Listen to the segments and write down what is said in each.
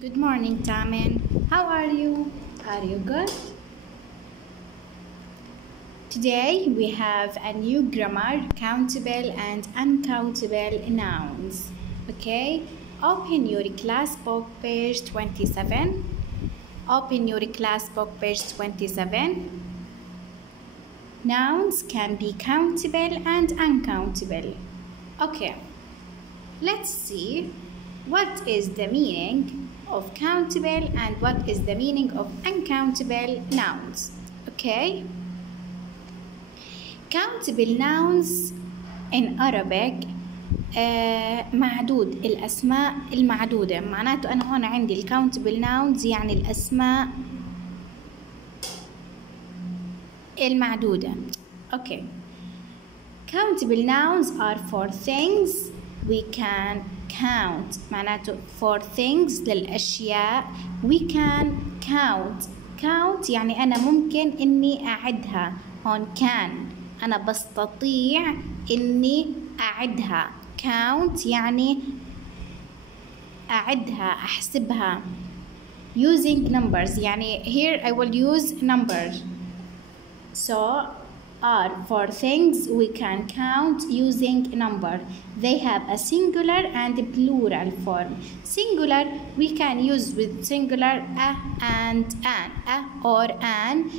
Good morning, Tamin. How are you? Are you good? Today we have a new grammar, countable and uncountable nouns. Okay? Open your class book, page 27. Open your class book, page 27. Nouns can be countable and uncountable. Okay. Let's see what is the meaning of countable and what is the meaning of uncountable nouns. Okay? Countable nouns in Arabic معدود الأسماء المعدودة. معناته أنا هون عندي countable nouns يعني الأسماء المعدودة. Okay. Countable nouns are for things we can count. معناته for things للأشياء we can count يعني أنا ممكن إني أعدها. هون can أنا بستطيع إني أعدها. count يعني أعدها أحسبها. using numbers يعني here I will use number. So are for things we can count using number. They have a singular and a plural form. Singular we can use with singular a and an, a or an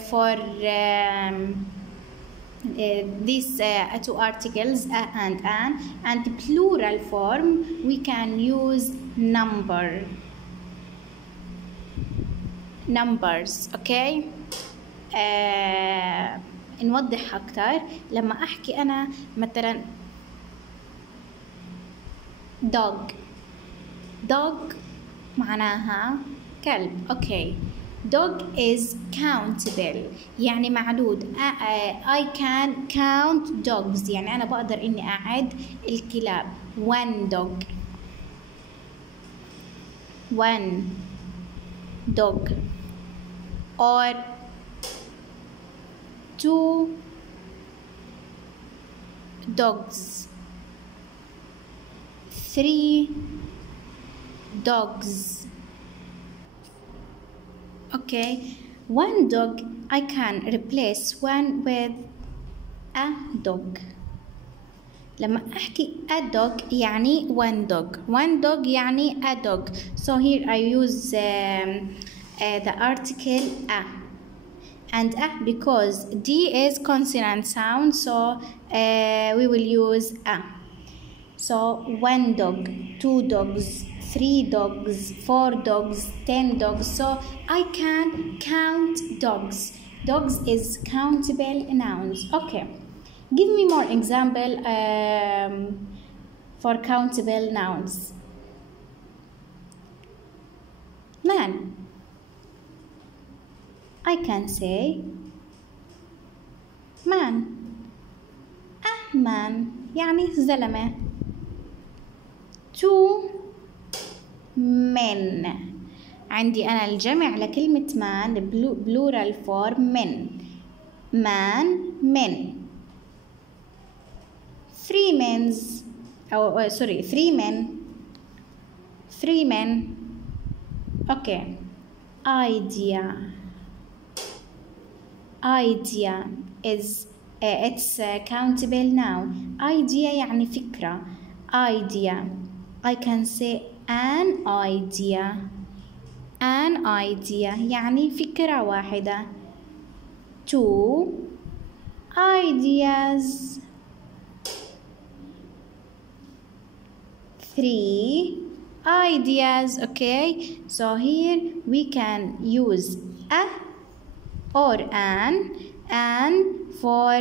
for these two articles a and an, and the plural form we can use numbers. Okay. نوضح أكتر. لما أحكي أنا مثلا dog معناها كلب. أوكي. dog is countable يعني معدود. I can count dogs يعني أنا بقدر إني أعد الكلاب. one dog or 2 dogs, 3 dogs. Okay, 1 dog I can replace one with a dog. لما أحكي a dog يعني one dog يعني a dog. So here I use the article a. And because D is consonant sound, so we will use a. So 1 dog, 2 dogs, 3 dogs, 4 dogs, 10 dogs. So I can count dogs. Dogs is countable nouns. Okay. Give me more example for countable nouns. Man. I can say man. man يعني زلمة. 2 men. عندي أنا الجمع لكلمة man plural form men. man men. 3 men. Okay. idea is it's countable noun. idea يعني فكرة. idea I can say an idea يعني فكرة واحدة. 2 ideas. 3 ideas. Okay, so here we can use a or an for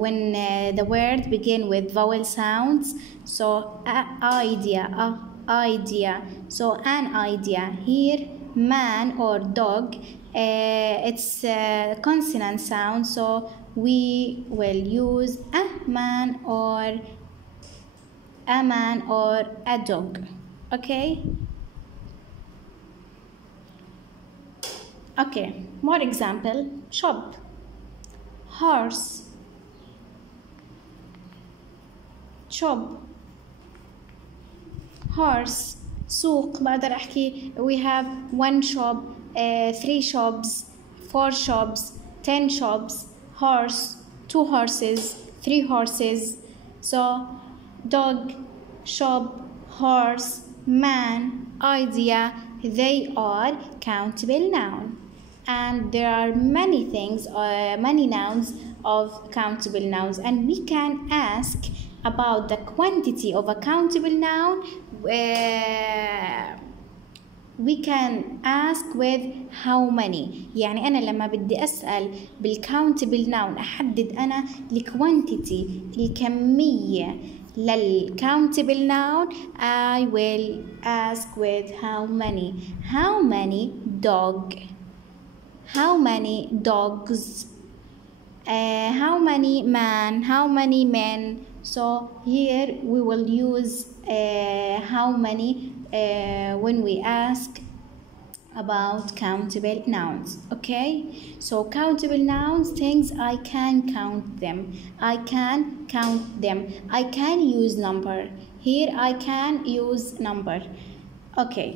when the word begin with vowel sounds. So idea. So an idea. Here man or dog it's consonant sound, so we will use a man or a dog. Okay. Okay, more example. Shop, horse, shop, horse. سوق بقدر أحكي we have 1 shop, 3 shops, 4 shops, 10 shops. Horse, 2 horses, 3 horses. So dog, shop, horse, man, idea, they are countable noun. And there are many things, many nouns of countable nouns, and we can ask about the quantity of a countable noun. We can ask with how many. يعني أنا لما بدي أسأل بالcountable noun أحدد أنا الكوانتيتي الكمية للcountable noun. I will ask with how many. How many dog? How many dogs? How many man? How many men? So here we will use how many when we ask about countable nouns. Okay, so countable nouns, things I can count them. I can count them. I can use number. Here I can use number. Okay.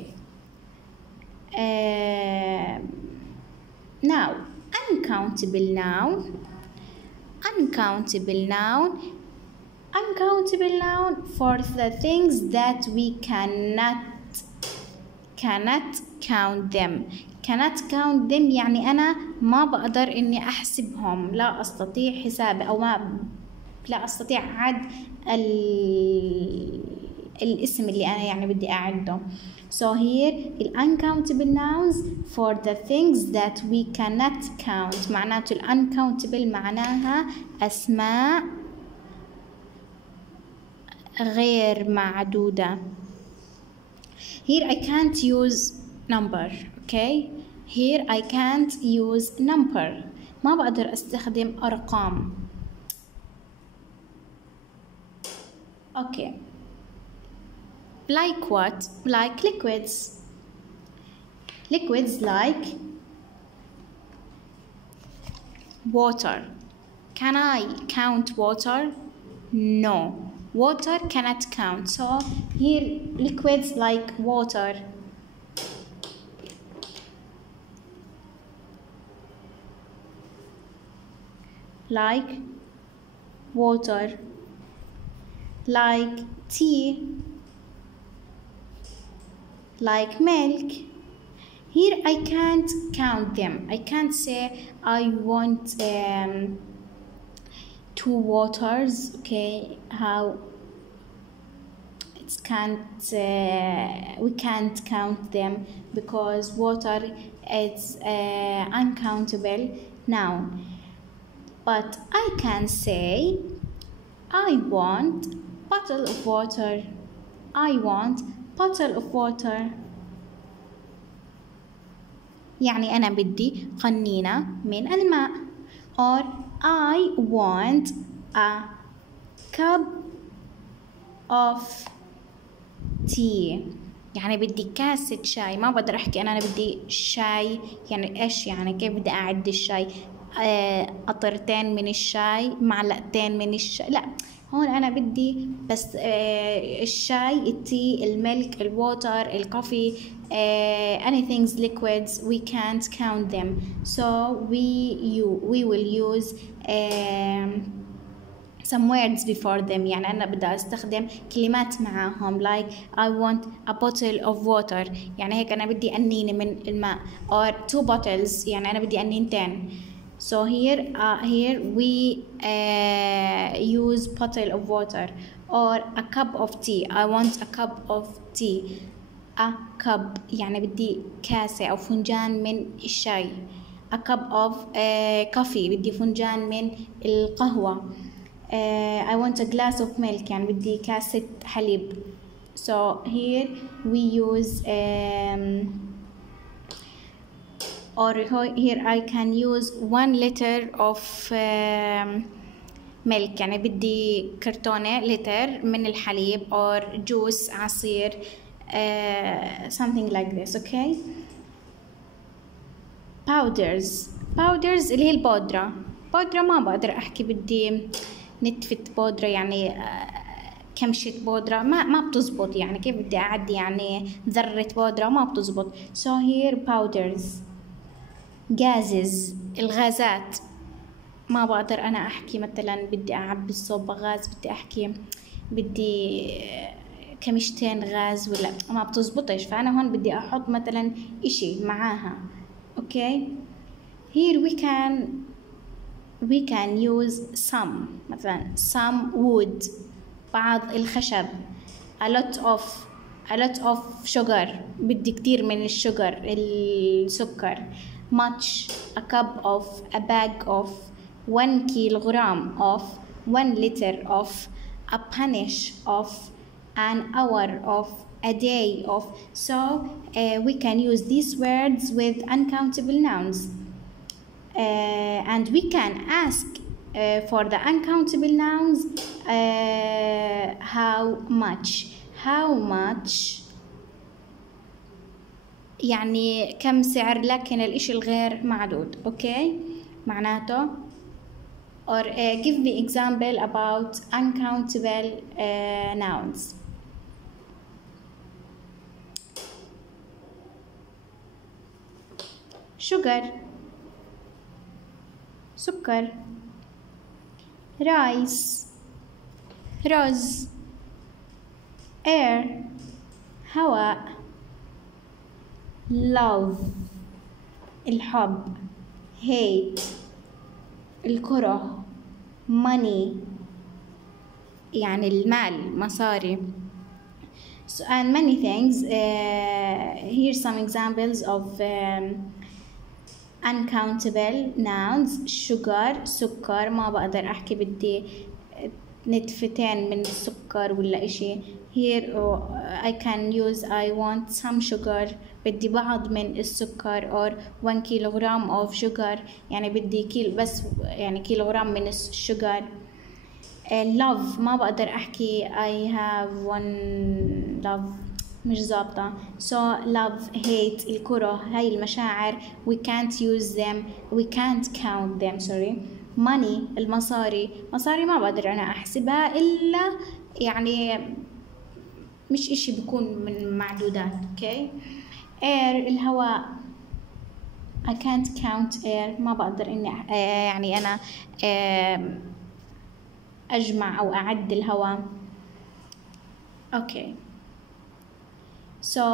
Now uncountable noun. Uncountable noun. Uncountable noun for the things that we cannot count them. Cannot count them يعني أنا ما بقدر إني أحسبهم، لا أستطيع حساب أو لا أستطيع عد الاسم اللي أنا يعني بدي أعده. So here the uncountable nouns for the things that we cannot count. معناته uncountable معناها أسماء غير معدودة. Here I can't use number. Okay, here I can't use number. ما بقدر أستخدم أرقام. Okay. Like what? Like liquids. Liquids like water. Can I count water? No. Water cannot count. So here liquids like water. Like water. Like tea. Like milk. Here I can't count them. I can't say I want 2 waters. Okay, how it can't we can't count them because water is uncountable noun. But I can say I want bottle of water. I want bottle of water. يعني أنا بدي قنينة من الماء. Or I want a cup of tea. يعني بدي كاسة شاي. ما بقدر أحكي أنا بدي شاي يعني إيش يعني كيف بدي أعد الشاي. قطرتين من الشاي، معلقتين من الشاي، لا هون أنا بدي بس الشاي، التي، الملك، الووتر، الكوفي، anything liquids we can't count them. So we will use some words before them. يعني أنا بدي أستخدم كلمات معاهم like I want a bottle of water يعني هيك أنا بدي أنينة من الماء. or 2 bottles يعني أنا بدي أنينتين. So here we use bottle of water. or a cup of tea. I want a cup of tea. A cup يعني بدي كاسة أو فنجان من الشاي. A cup of coffee بدي فنجان من القهوة. I want a glass of milk يعني بدي كاسة حليب. So here we use or here I can use 1 liter of milk يعني بدي كرتونة لتر من الحليب or juice عصير something like this. Okay. powders اللي هي البودرة. ما بقدر أحكي بدي نتفة بودرة يعني كمشة بودرة ما بتزبط، يعني كيف بدي أعدي يعني ذرة بودرة ما بتزبط. so here powders gases الغازات، ما بقدر أنا أحكي مثلا بدي أعبي الصوب غاز، بدي أحكي بدي كمشتين غاز ولا ما بتزبطش، فأنا هون بدي أحط مثلا إشي معاها. أوكي here we can use some، مثلا some wood بعض الخشب، a lot of sugar بدي كتير من السكر، much a cup of a bag of 1 kilogram of 1 liter of a punish of an hour of a day of. So we can use these words with uncountable nouns. And we can ask for the uncountable nouns how much يعني كم سعر، لكن الإشي الغير معدود. أوكي معناته or give me example about uncountable nouns. sugar سكر، رايس رز، air هواء، love الحب، hate الكره، money يعني المال مصاري. so and many things. Here's some examples of uncountable nouns. sugar سكر، ما بقدر أحكي بدي نتفتين من السكر ولا إشي. here I can use I want some sugar بدي بعض من السكر، or 1 kilogram of sugar يعني بدي بس يعني كيلوغرام من السكر. love ما بقدر أحكي I have one love مش ظابطة. so love hate الكره، هاي المشاعر we can't use them we can't count them sorry. money المصاري، مصاري ما بقدر أنا أحسبها إلا يعني مش إشي بيكون من معدودات. okay. air الهواء I can't count air، ما بقدر إني يعني أنا أجمع أو أعد الهواء. okay. so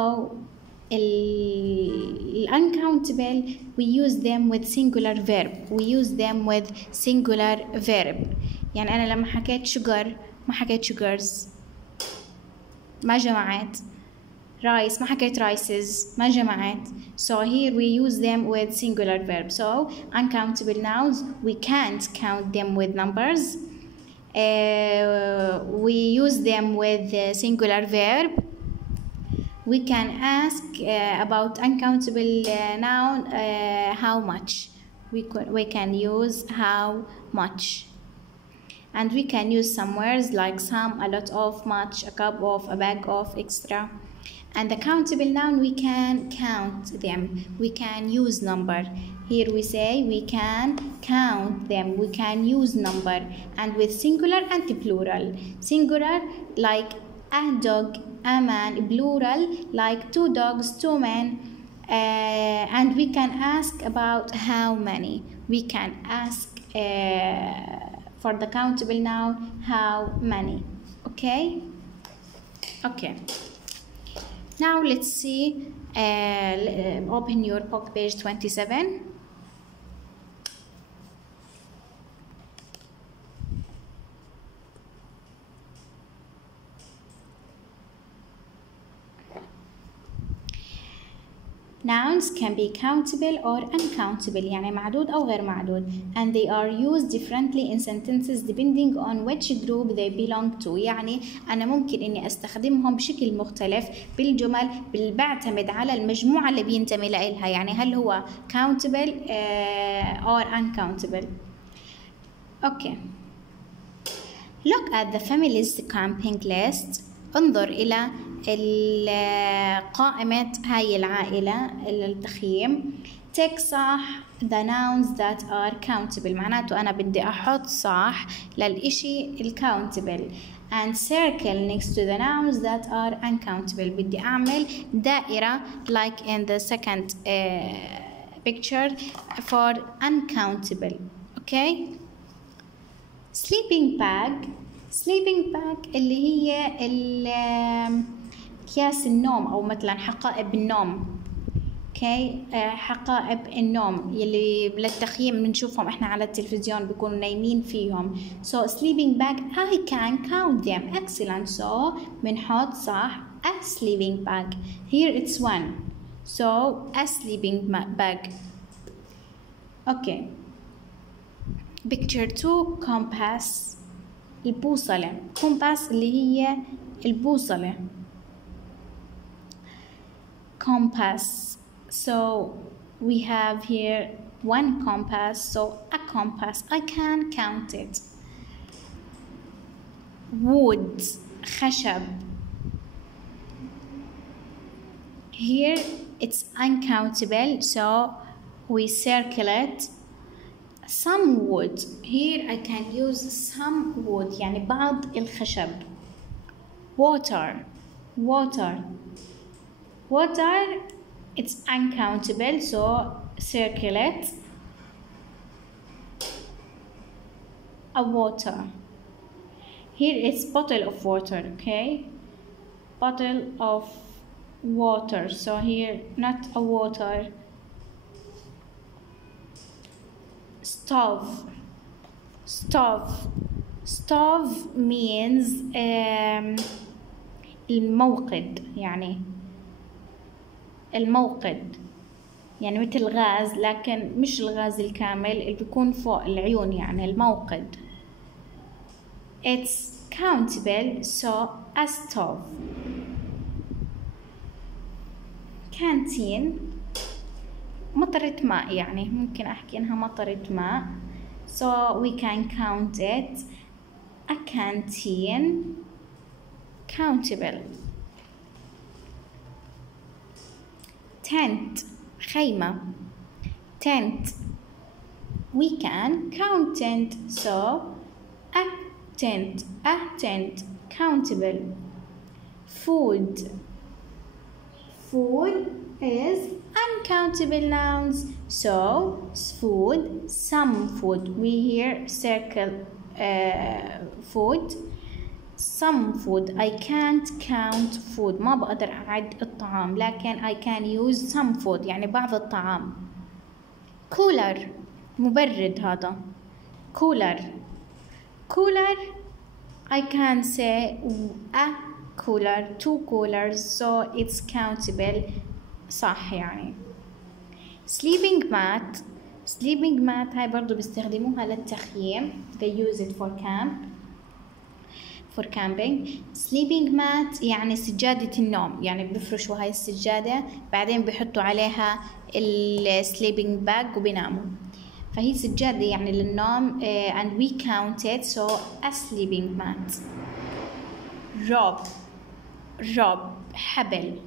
uncountable we use them with singular verb يعني أنا لما حكيت sugar ما حكيت sugars ما جمعت، rice ما حكيت rices ما جمعت. so here we use them with singular verb. so uncountable nouns we can't count them with numbers. We use them with singular verb. we can ask about uncountable noun how much, we can use how much. and we can use some words like some, a lot of, much, a cup of, a bag of, etc. and the countable noun we can count them, we can use number. here we say we can count them, we can use number, and with singular and plural. singular like a dog, a man, plural like 2 dogs, 2 men. And we can ask about how many, we can ask for the countable noun how many. okay. now let's see, open your book page 27. Nouns can be countable or uncountable يعني معدود أو غير معدود and they are used differently in sentences depending on which group they belong to. يعني أنا ممكن إني أستخدمهم بشكل مختلف بالجمل بعتمد على المجموعة اللي بينتمي لها، يعني هل هو countable or uncountable. okay. look at the family's camping list. انظر إلى قائمة هاي العائلة التخييم. take صح the nouns that are countable، معناته أنا بدي أحط صح للإشي الcountable. and circle next to the nouns that are uncountable. بدي أعمل دائرة like in the second picture for uncountable. Okay. sleeping bag اللي هي أكياس النوم أو مثلا حقائب النوم. اوكي حقائب النوم يلي للتخييم بنشوفهم احنا على التلفزيون بيكونوا نايمين فيهم. So sleeping bag I can count them. Excellent. So بنحط صح a sleeping bag. Here it's one. So a sleeping bag. Okay. Picture 2 compass. البوصلة. compass اللي هي البوصلة. compass. So we have here one compass. So a compass I can count it. wood خشب. Here it's uncountable, so we circle it. some wood. Here I can use some wood يعني بعض الخشب. water it's uncountable, so circle it. a water. Here it's bottle of water. Okay, bottle of water. So here not a water. stove means الموقد. يعني الموقد يعني مثل غاز لكن مش الغاز الكامل اللي بيكون فوق العيون، يعني الموقد. it's countable, so a stove. canteen مطرة ماء، يعني ممكن أحكي إنها مطرة ماء. so we can count it. a canteen countable. tent خيمة. tent we can count tent, so a tent countable. food is uncountable nouns, so food, some food. We here circle food. some food I can't count food. ما بقدر أعد الطعام، لكن I can use some food يعني بعض الطعام. cooler مبرد. هذا cooler I can say a cooler, 2 coolers, so it's countable صح يعني. sleeping mat هاي برضو بيستخدموها للتخييم. they use it for camping. sleeping mat يعني سجادة النوم، يعني بيفرشوا هاي السجادة بعدين بيحطوا عليها sleeping bag وبيناموا، فهي سجادة يعني للنوم. and we count it, so a sleeping mat. rope حبل.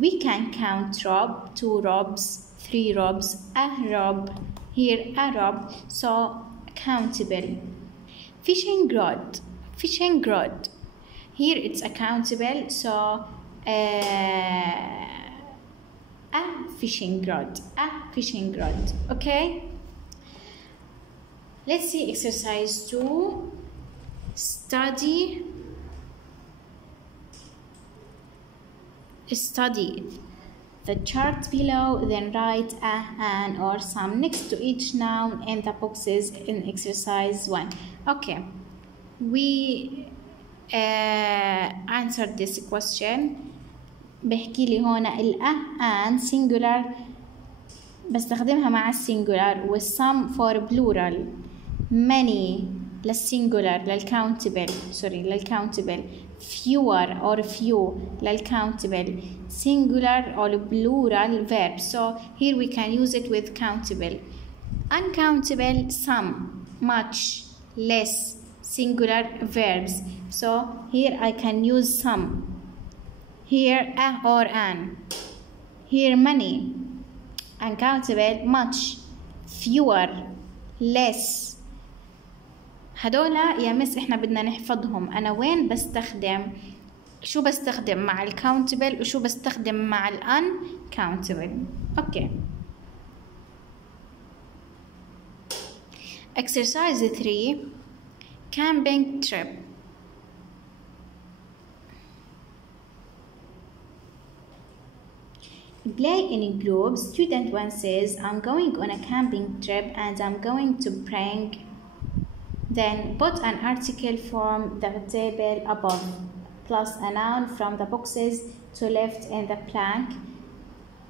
we can count rope, 2 ropes, 3 ropes, a rope. here a rope, so countable. fishing rod. here it's accountable, so a fishing rod. Okay, let's see exercise 2. study the chart below, then write a, an or some next to each noun in the boxes in exercise 1. Okay, we answered this question. بحكي لي هون and singular بستخدمها مع singular with some for plural. many للsingular للcountable fewer or few للcountable. singular or plural verb, so here we can use it with countable. uncountable some, much, less, singular verbs, so here I can use some. here a or an. here many. uncountable much, fewer, less. هدولا يا مس احنا بدنا نحفظهم. انا وين بستخدم، شو بستخدم مع الكاونتبل وشو بستخدم مع الان كاونتبل. اوكي. exercise 3 camping trip. Play in groups. Student 1 says, I'm going on a camping trip and I'm going to bring. Then put an article from the table above plus a noun from the boxes to left in the blank.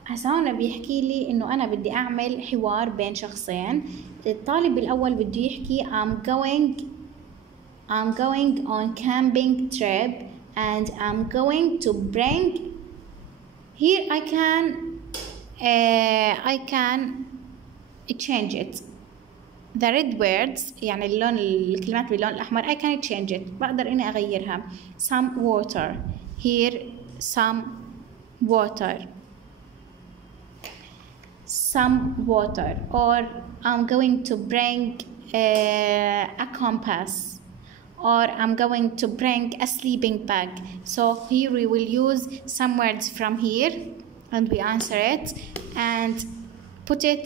هسا هون بيحكي لي انه انا بدي اعمل حوار بين شخصين. الطالب الاول بده يحكي I'm going on camping trip and I'm going to bring. Here I can change it. The red words يعني الكلمات باللون الأحمر I can change it. بقدر إني أغيرها. Some water. Here some water. Some water. Or I'm going to bring a compass. Or I'm going to bring a sleeping bag. So here we will use some words from here and we answer it and put it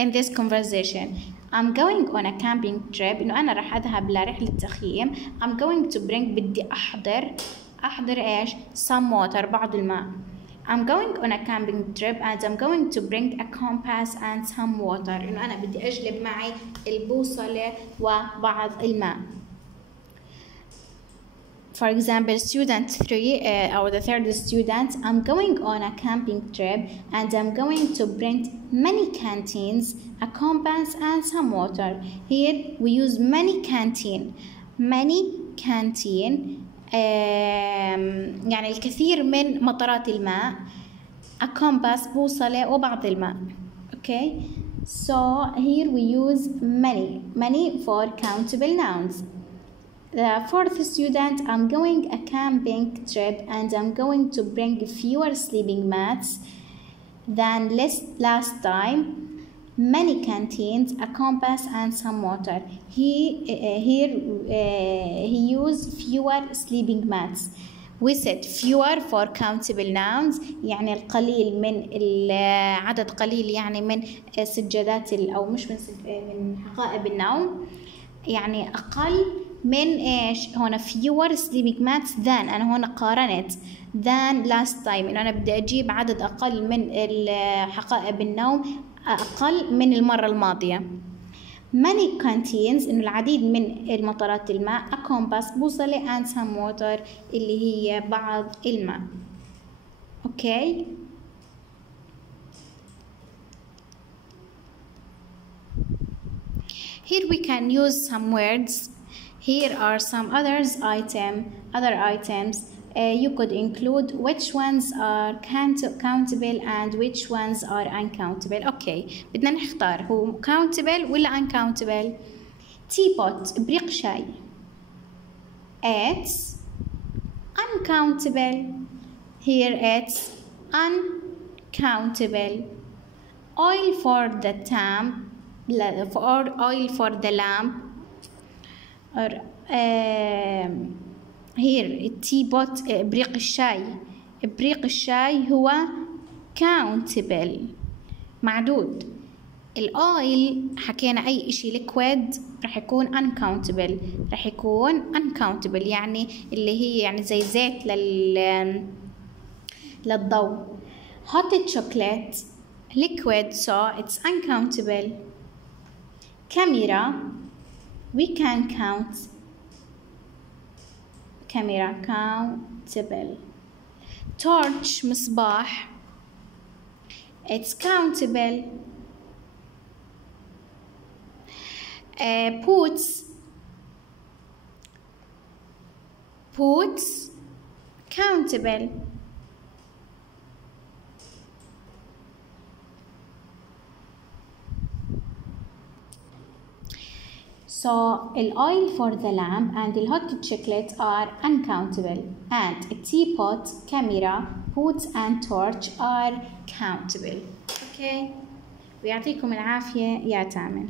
in this conversation. I'm going on a camping trip. إنه أنا رح أذهب لرحلة تخييم. I'm going to bring بدي أحضر إيش؟ some water بعض الماء. I'm going on a camping trip and I'm going to bring a compass and some water. إنه أنا بدي أجلب معي البوصلة وبعض الماء. For example, student 3 or the third student, I'm going on a camping trip and I'm going to bring many canteens, a compass and some water. Here we use many canteen. يعني الكثير من مطرات الماء. A compass بوصلة وبعض الماء. Okay, so here we use many for countable nouns. The fourth student, I'm going a camping trip and I'm going to bring fewer sleeping mats than last time, many canteens, a compass and some water. Here he used fewer sleeping mats. We said fewer for countable nouns يعني القليل من العدد قليل يعني من سجادات أو مش من حقائب النوم يعني أقل من إيش هنا fewer sleeping mats than أنا هنا قارنت than last time إنه أنا بدي أجيب عدد أقل من حقائب النوم أقل من المرة الماضية. many canteens إنه العديد من المطارات الماء. a compass بوصلة and some water اللي هي بعض الماء. okay. Here we can use some words. Here are some other items. You could include which ones are countable and which ones are uncountable. Okay, بدنا نختار هو countable ولا uncountable. teapot بريق شاي. It's uncountable. Here it's uncountable. Oil for the lamp. Or here teapot بريق الشاي هو countable معدود. الاويل حكينا اي اشي liquid رح يكون uncountable يعني اللي هي يعني زي زيت للضوء. hot chocolate liquid so it's uncountable. camera we can count. camera countable. torch مصباح it's countable. boots countable. So, the oil for the lamp and the hot chocolate are uncountable, and a teapot, camera, boots and torch are countable. Okay. ويعطيكم العافية يا تامر.